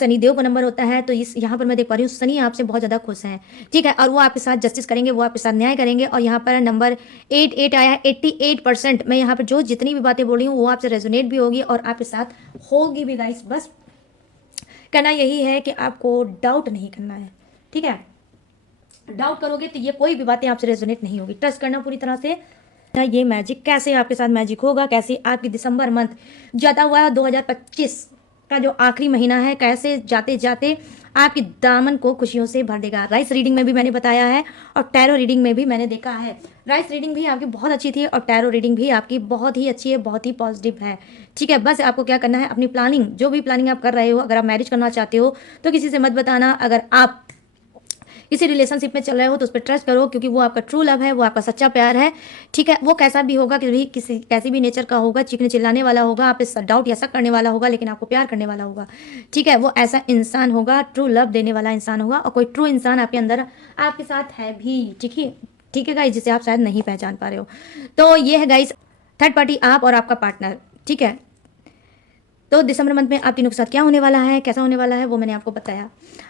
शनिदेव का नंबर होता है, तो इस यहाँ पर मैं देख पा रही हूँ शनि आपसे बहुत ज़्यादा खुश हैं, ठीक है, और वो आपके साथ जस्टिस करेंगे, वो आपके साथ न्याय करेंगे। और यहाँ पर नंबर 8 आया है, 88% मैं यहाँ पर जो जितनी भी बातें बोल रही हूँ वो आपसे रेजोनेट भी होगी और आपके साथ होगी भी गाइस। बस करना यही है कि आपको डाउट नहीं करना है, ठीक है। डाउट करोगे तो ये कोई भी बातें आपसे रेजोनेट नहीं होगी, ट्रस्ट करना पूरी तरह से। ये मैजिक कैसे आपके साथ मैजिक होगा, कैसे आपकी दिसंबर मंथ जाता हुआ 2025 का जो आखिरी महीना है, कैसे जाते जाते आपकी दामन को खुशियों से भर देगा। राइस रीडिंग में भी मैंने बताया है और टैरो रीडिंग में भी मैंने देखा है, राइस रीडिंग भी आपकी बहुत अच्छी थी और टैरो रीडिंग भी आपकी बहुत ही अच्छी है, बहुत ही पॉजिटिव है, ठीक है। बस आपको क्या करना है, अपनी प्लानिंग जो भी प्लानिंग आप कर रहे हो, अगर आप मैरिज करना चाहते हो तो किसी से मत बताना, अगर आप किसी रिलेशनशिप में चल रहे हो तो उस पर ट्रस्ट करो, क्योंकि वो आपका ट्रू लव है, वो आपका सच्चा प्यार है। ठीक है, वो कैसा भी होगा, किसी कैसी भी नेचर का होगा, चीखने चिल्लाने वाला होगा, आप इस डाउट या शक करने वाला होगा, लेकिन आपको प्यार करने वाला होगा। ठीक है, वो ऐसा इंसान होगा, ट्रू लव देने वाला इंसान होगा, और कोई ट्रू इंसान आपके अंदर आपके साथ है भी। ठीक है गाइस, जिसे आप शायद नहीं पहचान पा रहे हो। तो ये है गाइस थर्ड पार्टी, आप और आपका पार्टनर। ठीक है, तो दिसंबर मंथ में आप तीनों के साथ क्या होने वाला है, कैसा होने वाला है, वो मैंने आपको बताया।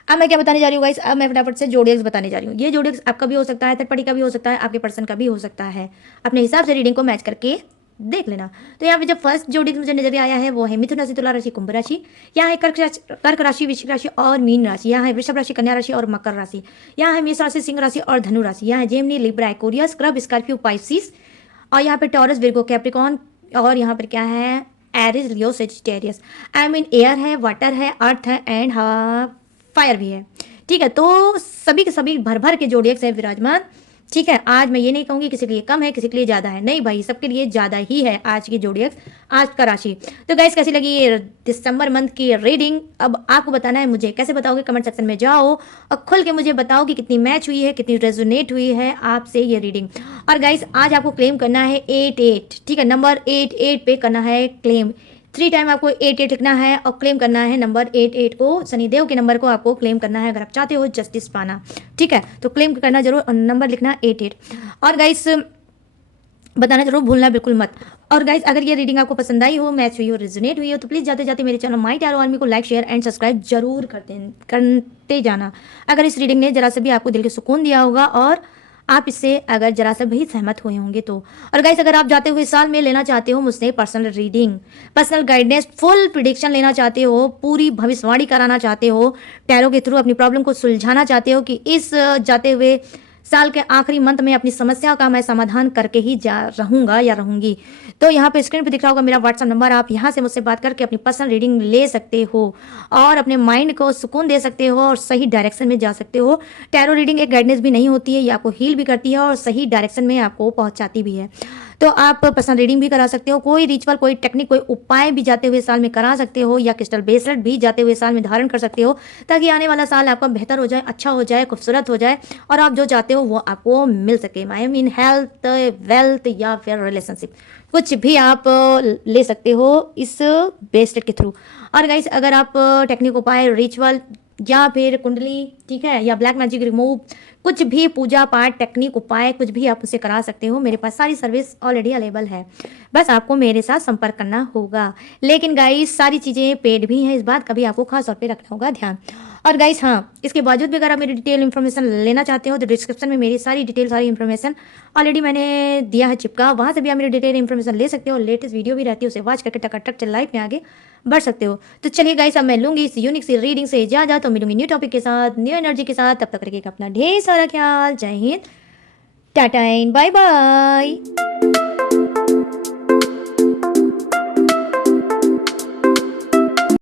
अब मैं क्या बताने जा रही हूँ गाइस, अब मैं फटाफट से जोडियक्स बताने जा रही हूँ। ये जोडियक्स आपका भी हो सकता है, थर्ड पार्टी का भी हो सकता है, आपके पर्सन का भी हो सकता है। अपने हिसाब से रीडिंग को मैच करके देख लेना। तो यहाँ पे जो फर्स्ट जोडियक्स मुझे नजर आया है वो है मिथुन राशि, तुला राशि, कुंभ राशि। यहाँ है कर्क राशि, वृश्चिक राशि और मीन राशि। यहाँ है वृषभ राशि, कन्या राशि और मकर राशि। यहाँ है मेष राशि, सिंह राशि और धनु राशि। यहाँ है Gemini, Libra, Aquarius, crab, Scorpio, Pisces. और यहाँ पे टॉरस, विर्गो, कैप्रिकॉन। और यहाँ पर क्या है, Aries, Leo, Sagittarius. I mean air है, वाटर है, अर्थ है एंड फायर भी है। ठीक है, तो सभी के सभी भर भर के जोडियक्स है विराजमान। ठीक है, आज मैं ये नहीं कहूँगी किसी के लिए कम है, किसी के लिए ज़्यादा है, नहीं भाई, सबके लिए ज़्यादा ही है आज की जोडियक्स, आज का राशि। तो गाइस कैसी लगी ये दिसंबर मंथ की रीडिंग, अब आपको बताना है। मुझे कैसे बताओगे, कमेंट सेक्शन में जाओ और खुल के मुझे बताओ कि कितनी मैच हुई है, कितनी रेजोनेट हुई है आपसे ये रीडिंग। और गाइस आज आपको क्लेम करना है 88। ठीक है, नंबर 88 पे करना है क्लेम। 3 टाइम आपको 88 लिखना है और क्लेम करना है नंबर 88 को, शनिदेव के नंबर को आपको क्लेम करना है अगर आप चाहते हो जस्टिस पाना। ठीक है, तो क्लेम करना जरूर और नंबर लिखना 88। और गाइस बताना जरूर भूलना बिल्कुल मत। और गाइस अगर ये रीडिंग आपको पसंद आई हो, मैच हुई हो, रेजोनेट हुई हो, तो प्लीज़ जाते जाते मेरे चैनल माय टैरो आर्मी को लाइक, शेयर एंड सब्सक्राइब जरूर करते जाना। अगर इस रीडिंग ने जरा सा भी आपको दिल के सुकून दिया होगा और आप इससे अगर जरा सा भी सहमत हुए होंगे तो। और गाइस अगर आप जाते हुए साल में लेना चाहते हो मुझसे personal reading, personal guidance, full prediction लेना चाहते हो, पूरी भविष्यवाणी कराना चाहते हो, टैरो के थ्रू अपनी प्रॉब्लम को सुलझाना चाहते हो कि इस जाते हुए साल के आखिरी मंथ में अपनी समस्या का मैं समाधान करके ही जा रहूँगा या रहूँगी, तो यहाँ पे स्क्रीन पे दिख रहा होगा मेरा व्हाट्सअप नंबर। आप यहाँ से मुझसे बात करके अपनी पर्सनल रीडिंग ले सकते हो और अपने माइंड को सुकून दे सकते हो और सही डायरेक्शन में जा सकते हो। टैरो रीडिंग एक गाइडेंस भी नहीं होती है, ये आपको हील भी करती है और सही डायरेक्शन में आपको पहुँचाती भी है। तो आप पर्सनल रीडिंग भी करा सकते हो, कोई रिचुअल, कोई टेक्निक, कोई उपाय भी जाते हुए साल में करा सकते हो, या क्रिस्टल ब्रेसलेट भी जाते हुए साल में धारण कर सकते हो, ताकि आने वाला साल आपका बेहतर हो जाए, अच्छा हो जाए, खूबसूरत हो जाए और आप जो चाहते हो वो आपको मिल सके। आई मीन हेल्थ, वेल्थ या फिर रिलेशनशिप, कुछ भी आप ले सकते हो इस ब्रेसलेट के थ्रू। और गाइस अगर आप टेक्निक, उपाय, रिचुअल या फिर कुंडली, ठीक है, या ब्लैक मैजिक रिमूव, कुछ भी पूजा पाठ, टेक्निक, उपाय, कुछ भी आप उसे करा सकते हो। मेरे पास सारी सर्विस ऑलरेडी अवेलेबल है, बस आपको मेरे साथ संपर्क करना होगा। लेकिन गाइस सारी चीज़ें पेड भी हैं, इस बात का भी आपको खास तौर पे रखना होगा ध्यान। और गाइस हाँ, इसके बावजूद भी अगर आप मेरी डिटेल इन्फॉर्मेशन लेना चाहते हो तो डिस्क्रिप्शन में मेरी सारी डिटेल, सारी इन्फॉर्मेशन ऑलरेडी मैंने दिया है चिपका, वहाँ से भी आप मेरी डिटेल इन्फॉर्मेशन ले सकते हो। लेटेस्ट वीडियो भी रहती है, उसे वॉच करके टकाटक चल लाइफ में आगे बढ़ सकते हो। तो चलिए गाइस अब मैं लूंगी इस यूनिक सी रीडिंग से इजाजत, तो मिलूंगी न्यू टॉपिक के साथ, न्यू एनर्जी के साथ। तब तक रखिएगा अपना ढेर सारा ख्याल। जय हिंद, टाटा एंड बाय बाय।